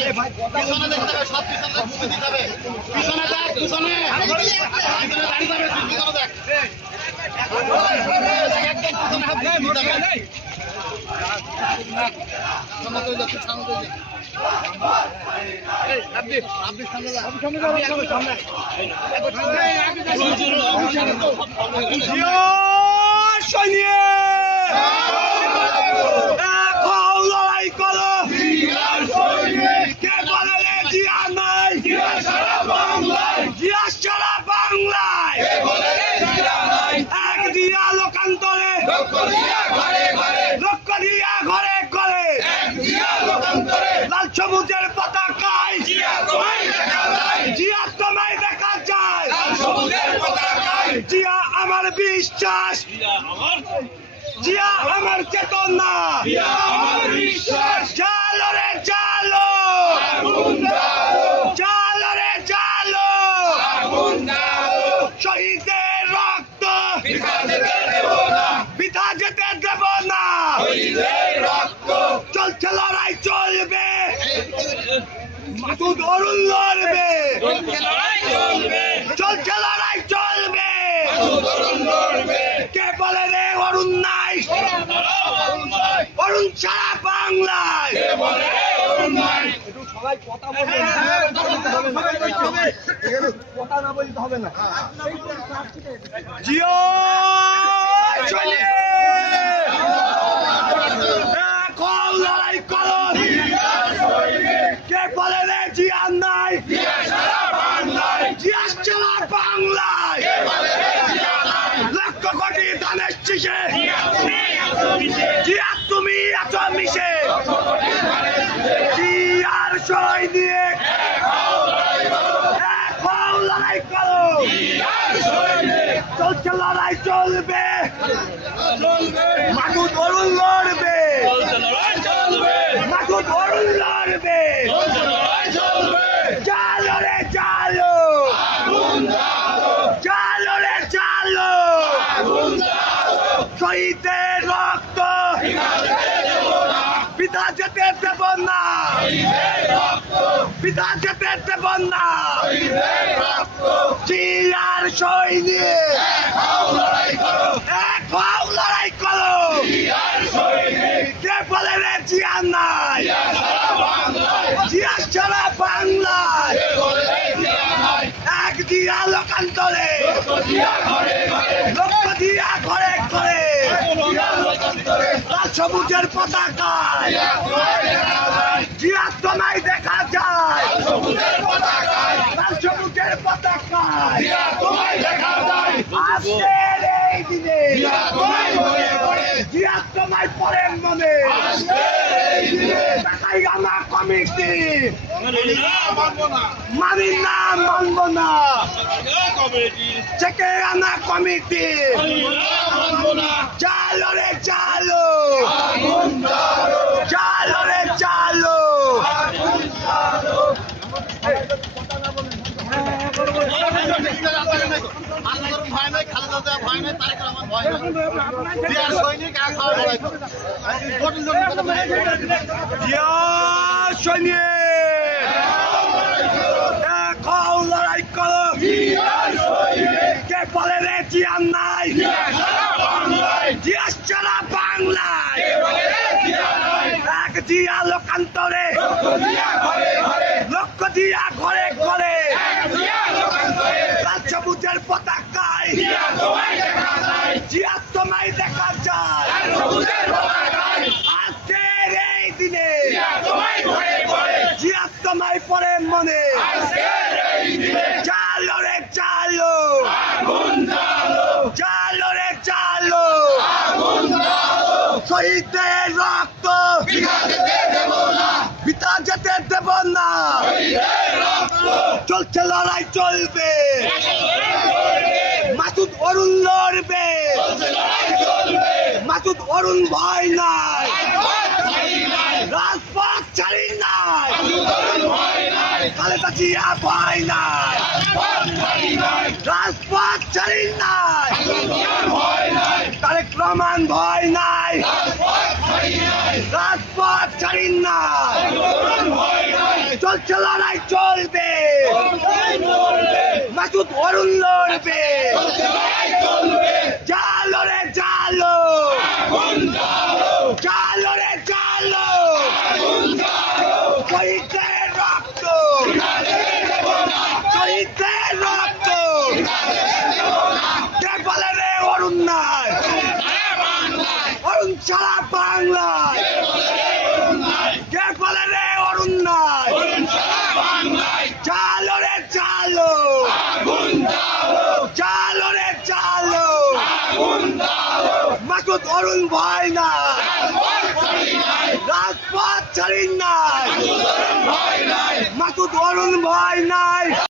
পিছনে দেখতে হবে সব পিছনে দেখ, দিতে হবে। পিছনে দেখ পিছনে। পিছনে দাঁড়িয়ে যাবে পিছনে দেখ একদম পিছনে হাত দিয়ে দিতে হবে। সামনে চলে যা, তুই সামনে চলে যা। এই, আব্দি, আব্দি সামনে যা। আব্দি একবার সামনে। একবার সামনে। লড়াই করো কে বলে রে জিয়া নাই জিয়া সারা বাংলায় এক দিয়া লোকান্তরে লক্ষ দিয়া ঘরে ঘরে লাল সবুজের পতাকায় জিয়া তোমায় দেখা যায়। জিয়া আমার বিশ্বাস। জিয়া আমার চেতনা। চালো রে চালো চালো রে চালো শহীদের রক্ত। যেতে দেব না। চলছে লড়াই চলবে মাতুদ অরুণ লড়বে। চলছে লড়াই চলবে। কে বলে রে অরুণ নাই? অরুণ সারা বাংলায়। জিও চলে এখন লড়াই করো কে বলে রে জিয়া নাই জিয়া চলা বাংলায় লক্ষ কোটি ধানের শীষে জিয়া তুমি এত মিশে। জিয়ার সৈনিক এখন লড়াই করো। চলছে লড়াই চলবে। মাগুদ অরুণ লড়বে। মাগুদ অরুণ লড়বে চালো রে চালো চালো রে চালো শহীদের রক্ত। পিতা যেতে দেব না পিতা যেতে দেব না জিয়ার সৈনিক। এক হও লড়াই করো। কে বলে রে জিয়া নাই? জিয়া সারা বাংলায়। এক দিয়া লোকান্তরে। দিয়া ঘরে। সবুজের পতাকায়। তোমায় দেখা যায়। লাল সবুজের পতাকায়। আজকের এই দিনে জিয়া তোমায় পরের মনে আমার কমিটি। মানি না মানব না চেকে আনা কমিটি। চালো চালো রে চালো আন্দোলন ভয় নাই খালেদা জিয়া ভয় নাই তারেক রহমান ভয় নাই। জিয়ার সৈনিক এক হওয়া লড়াই করো। জটিল জটিল কথা বলছি। জিয়া সৈনিক! দেখো লড়াই করো। কে বলে রে জিয়া নাই? জিয়া সারা বাংলায়। এক জিয়া লোকান্তরে। লক্ষ জিয়া ঘরে ঘরে। লাল সবুজের পতাকায় জিয়া তোমায় দেখা যায় আজকের এই দিনে তোমায় পরে মনে চালো রে চালো চালো রে চালো শহীদের রক্ত পিতা যেতে দেব না চলছে লড়াই চলবে অরুণ লড়বে। মাসুদ অরুণ ভয় নাই। রাজপথ ছাড়ি নাই। খালেদা জিয়া ভয় নাই। রাজপথ ছাড়ি নাই। তারেক রহমান ভয় নাই। রাজপথ ছাড়ি নাই। চলছে লড়াই চলবে। মাসুদ অরুণ লড়বে। জালো রে জালো জালো রে জালো শহীদের রক্ত শহীদের রক্ত কে অরুণ নাই অরুণ ছাড়া বাংলায় কে বলে রে অরুণ নাই চালো রে চালো চালো রে চালো মাসুদ অরুণ ভয় না রাজপথ ছাড়ি নাই। মাসুদ অরুণ ভয় নাই।